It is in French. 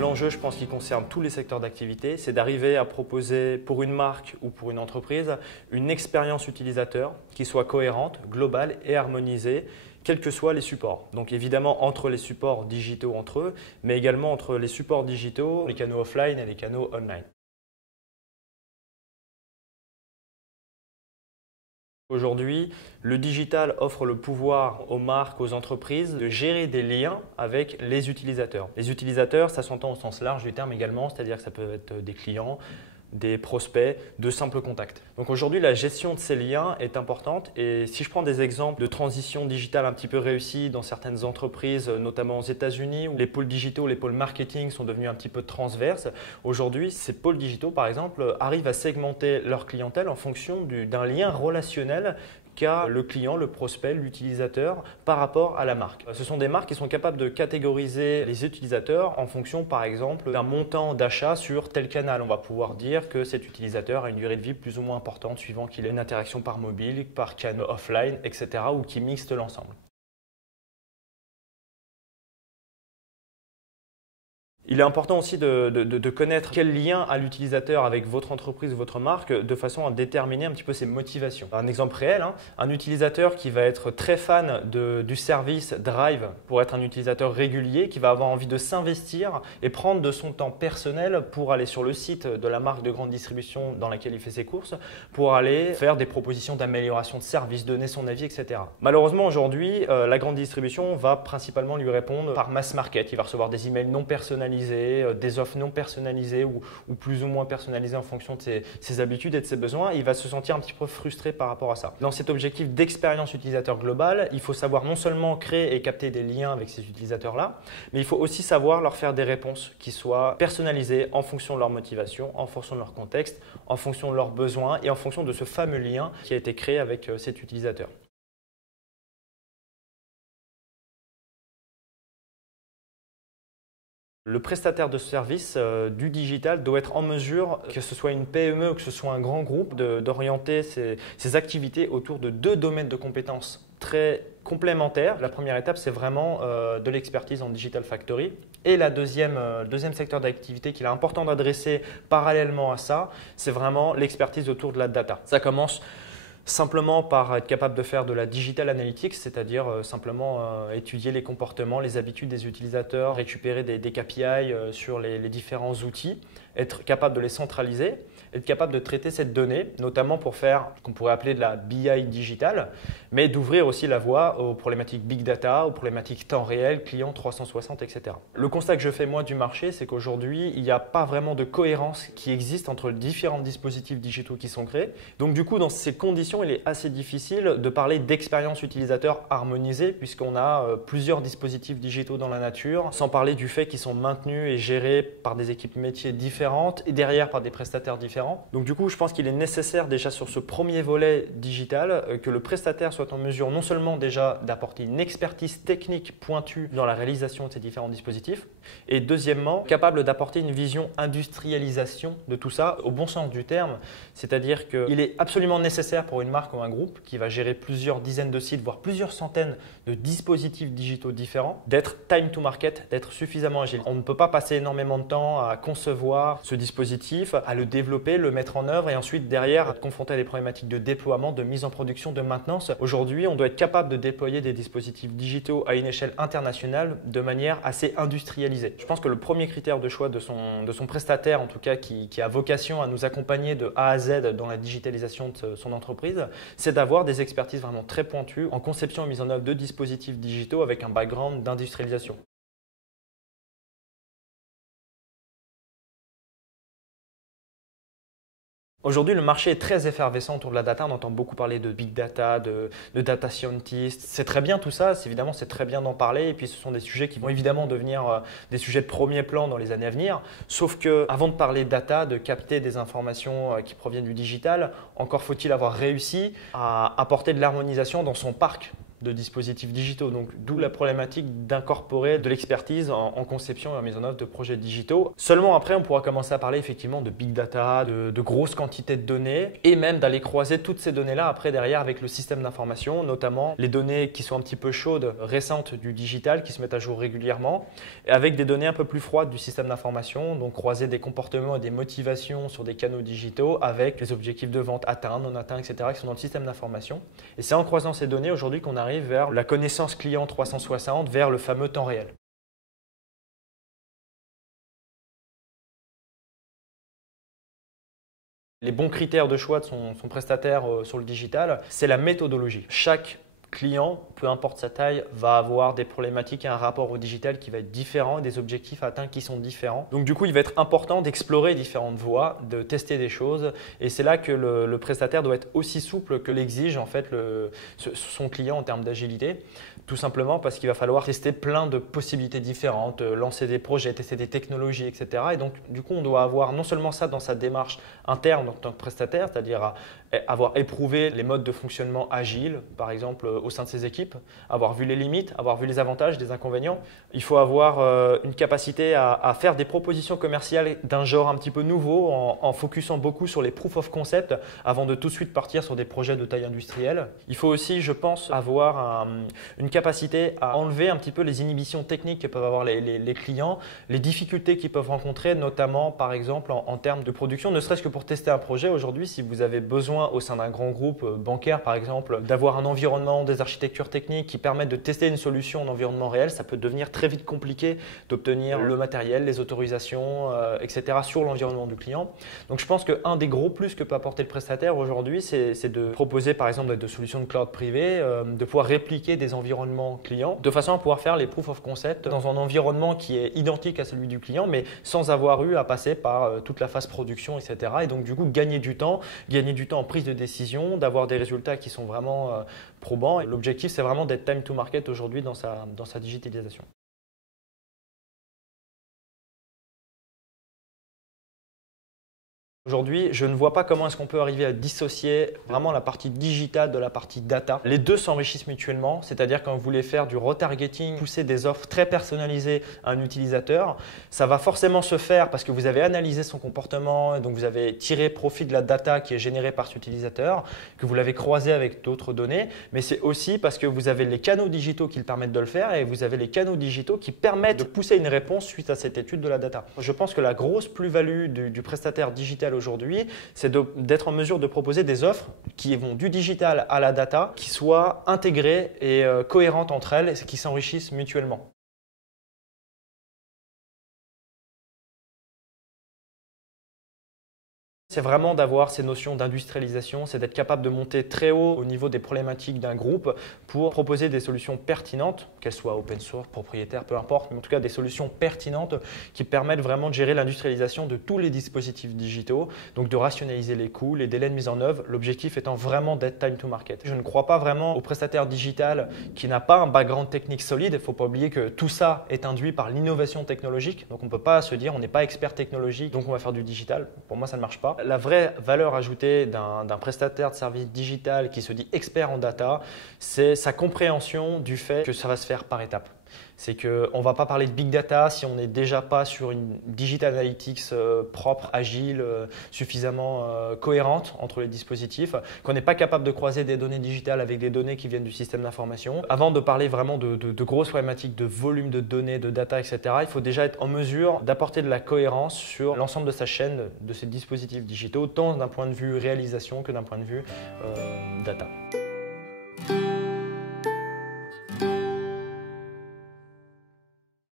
L'enjeu, je pense, qui concerne tous les secteurs d'activité, c'est d'arriver à proposer pour une marque ou pour une entreprise une expérience utilisateur qui soit cohérente, globale et harmonisée, quels que soient les supports. Donc évidemment entre les supports digitaux entre eux, mais également entre les supports digitaux, les canaux offline et les canaux online. Aujourd'hui, le digital offre le pouvoir aux marques, aux entreprises de gérer des liens avec les utilisateurs. Les utilisateurs, ça s'entend au sens large du terme également, c'est-à-dire que ça peut être des clients, des prospects, de simples contacts. Donc aujourd'hui, la gestion de ces liens est importante et si je prends des exemples de transition digitale un petit peu réussie dans certaines entreprises, notamment aux États-Unis, où les pôles digitaux, les pôles marketing sont devenus un petit peu transverses, aujourd'hui, ces pôles digitaux, par exemple, arrivent à segmenter leur clientèle en fonction d'un lien relationnel qu'a le client, le prospect, l'utilisateur par rapport à la marque. Ce sont des marques qui sont capables de catégoriser les utilisateurs en fonction par exemple d'un montant d'achat sur tel canal. On va pouvoir dire que cet utilisateur a une durée de vie plus ou moins importante suivant qu'il ait une interaction par mobile, par canal offline, etc. ou qui mixte l'ensemble. Il est important aussi de connaître quel lien a l'utilisateur avec votre entreprise ou votre marque de façon à déterminer un petit peu ses motivations. Un exemple réel, un utilisateur qui va être très fan du service Drive pour être un utilisateur régulier, qui va avoir envie de s'investir et prendre de son temps personnel pour aller sur le site de la marque de grande distribution dans laquelle il fait ses courses, pour aller faire des propositions d'amélioration de service, donner son avis, etc. Malheureusement aujourd'hui, la grande distribution va principalement lui répondre par mass market. Il va recevoir des emails non personnalisés, des offres non personnalisées ou plus ou moins personnalisées en fonction de ses habitudes et de ses besoins. Il va se sentir un petit peu frustré par rapport à ça. Dans cet objectif d'expérience utilisateur globale, il faut savoir non seulement créer et capter des liens avec ces utilisateurs-là, mais il faut aussi savoir leur faire des réponses qui soient personnalisées en fonction de leur motivation, en fonction de leur contexte, en fonction de leurs besoins et en fonction de ce fameux lien qui a été créé avec cet utilisateur. Le prestataire de service du digital doit être en mesure, que ce soit une PME ou que ce soit un grand groupe, d'orienter ses activités autour de deux domaines de compétences très complémentaires. La première étape, c'est vraiment de l'expertise en Digital Factory. Et le deuxième secteur d'activité qu'il est important d'adresser parallèlement à ça, c'est vraiment l'expertise autour de la data. Ça commence simplement par être capable de faire de la digital analytics, c'est-à-dire simplement étudier les comportements, les habitudes des utilisateurs, récupérer des KPI sur les différents outils, être capable de les centraliser, être capable de traiter cette donnée, notamment pour faire ce qu'on pourrait appeler de la BI digitale, mais d'ouvrir aussi la voie aux problématiques big data, aux problématiques temps réel, client 360, etc. Le constat que je fais moi du marché, c'est qu'aujourd'hui, il n'y a pas vraiment de cohérence qui existe entre les différents dispositifs digitaux qui sont créés. Donc du coup, dans ces conditions, il est assez difficile de parler d'expérience utilisateur harmonisée puisqu'on a plusieurs dispositifs digitaux dans la nature, sans parler du fait qu'ils sont maintenus et gérés par des équipes métiers différentes et derrière par des prestataires différents. Donc du coup, je pense qu'il est nécessaire déjà sur ce premier volet digital que le prestataire soit en mesure non seulement déjà d'apporter une expertise technique pointue dans la réalisation de ces différents dispositifs et deuxièmement, capable d'apporter une vision industrialisation de tout ça au bon sens du terme, c'est-à-dire qu'il est absolument nécessaire pour une marque ou un groupe qui va gérer plusieurs dizaines de sites, voire plusieurs centaines de dispositifs digitaux différents, d'être time to market, d'être suffisamment agile. On ne peut pas passer énormément de temps à concevoir ce dispositif, à le développer, le mettre en œuvre et ensuite derrière être confronté à des problématiques de déploiement, de mise en production, de maintenance. Aujourd'hui, on doit être capable de déployer des dispositifs digitaux à une échelle internationale de manière assez industrialisée. Je pense que le premier critère de choix de son prestataire, en tout cas qui a vocation à nous accompagner de A à Z dans la digitalisation de son entreprise, c'est d'avoir des expertises vraiment très pointues en conception et mise en œuvre de dispositifs digitaux avec un background d'industrialisation. Aujourd'hui, le marché est très effervescent autour de la data. On entend beaucoup parler de big data, de data scientist. C'est très bien tout ça. Évidemment, c'est très bien d'en parler. Et puis, ce sont des sujets qui vont évidemment devenir des sujets de premier plan dans les années à venir. Sauf que, avant de parler de data, de capter des informations qui proviennent du digital, encore faut-il avoir réussi à apporter de l'harmonisation dans son parc de dispositifs digitaux. Donc, d'où la problématique d'incorporer de l'expertise en conception et en mise en œuvre de projets digitaux. Seulement après, on pourra commencer à parler effectivement de big data, de grosses quantités de données et même d'aller croiser toutes ces données-là après derrière avec le système d'information, notamment les données qui sont un petit peu chaudes, récentes du digital, qui se mettent à jour régulièrement, et avec des données un peu plus froides du système d'information, donc croiser des comportements et des motivations sur des canaux digitaux avec les objectifs de vente atteints, non atteints, etc. qui sont dans le système d'information. Et c'est en croisant ces données aujourd'hui qu'on arrive vers la connaissance client 360, vers le fameux temps réel. Les bons critères de choix de son prestataire sur le digital, c'est la méthodologie. Chaque client, peu importe sa taille, va avoir des problématiques et un rapport au digital qui va être différent et des objectifs atteints qui sont différents. Donc du coup, il va être important d'explorer différentes voies, de tester des choses et c'est là que le prestataire doit être aussi souple que l'exige en fait son client en termes d'agilité. Tout simplement parce qu'il va falloir tester plein de possibilités différentes, lancer des projets, tester des technologies, etc. Et donc, du coup, on doit avoir non seulement ça dans sa démarche interne en tant que prestataire, c'est-à-dire avoir éprouvé les modes de fonctionnement agiles, par exemple, au sein de ses équipes, avoir vu les limites, avoir vu les avantages, les inconvénients. Il faut avoir une capacité à faire des propositions commerciales d'un genre un petit peu nouveau en focusant beaucoup sur les proof of concept avant de tout de suite partir sur des projets de taille industrielle. Il faut aussi, je pense, avoir une capacité à enlever un petit peu les inhibitions techniques que peuvent avoir les clients, les difficultés qu'ils peuvent rencontrer, notamment par exemple en termes de production, ne serait-ce que pour tester un projet. Aujourd'hui, si vous avez besoin au sein d'un grand groupe bancaire par exemple, d'avoir un environnement, des architectures techniques qui permettent de tester une solution en environnement réel, ça peut devenir très vite compliqué d'obtenir le matériel, les autorisations, etc. sur l'environnement du client. Donc je pense qu'un des gros plus que peut apporter le prestataire aujourd'hui, c'est de proposer par exemple des solutions de cloud privé, de pouvoir répliquer des environnements clients de façon à pouvoir faire les proof of concept dans un environnement qui est identique à celui du client mais sans avoir eu à passer par toute la phase production, etc. Et donc du coup gagner du temps en prise de décision, d'avoir des résultats qui sont vraiment probants. Et l'objectif c'est vraiment d'être time to market aujourd'hui dans sa digitalisation. Aujourd'hui, je ne vois pas comment est-ce qu'on peut arriver à dissocier vraiment la partie digitale de la partie data. Les deux s'enrichissent mutuellement, c'est-à-dire quand vous voulez faire du retargeting, pousser des offres très personnalisées à un utilisateur, ça va forcément se faire parce que vous avez analysé son comportement, donc vous avez tiré profit de la data qui est générée par cet utilisateur, que vous l'avez croisé avec d'autres données, mais c'est aussi parce que vous avez les canaux digitaux qui le permettent de le faire et vous avez les canaux digitaux qui permettent de pousser une réponse suite à cette étude de la data. Je pense que la grosse plus-value du prestataire digital aujourd'hui, c'est d'être en mesure de proposer des offres qui vont du digital à la data, qui soient intégrées et cohérentes entre elles et qui s'enrichissent mutuellement. C'est vraiment d'avoir ces notions d'industrialisation, c'est d'être capable de monter très haut au niveau des problématiques d'un groupe pour proposer des solutions pertinentes, qu'elles soient open source, propriétaires, peu importe, mais en tout cas des solutions pertinentes qui permettent vraiment de gérer l'industrialisation de tous les dispositifs digitaux, donc de rationaliser les coûts, les délais de mise en œuvre, l'objectif étant vraiment d'être time to market. Je ne crois pas vraiment au prestataire digital qui n'a pas un background technique solide. Il ne faut pas oublier que tout ça est induit par l'innovation technologique, donc on ne peut pas se dire on n'est pas expert technologique, donc on va faire du digital. Pour moi, ça ne marche pas. La vraie valeur ajoutée d'un prestataire de service digital qui se dit expert en data, c'est sa compréhension du fait que ça va se faire par étapes. C'est qu'on ne va pas parler de big data si on n'est déjà pas sur une digital analytics propre, agile, suffisamment cohérente entre les dispositifs, qu'on n'est pas capable de croiser des données digitales avec des données qui viennent du système d'information. Avant de parler vraiment de grosses problématiques de volume de données, de data, etc., il faut déjà être en mesure d'apporter de la cohérence sur l'ensemble de sa chaîne de ces dispositifs digitaux, tant d'un point de vue réalisation que d'un point de vue data.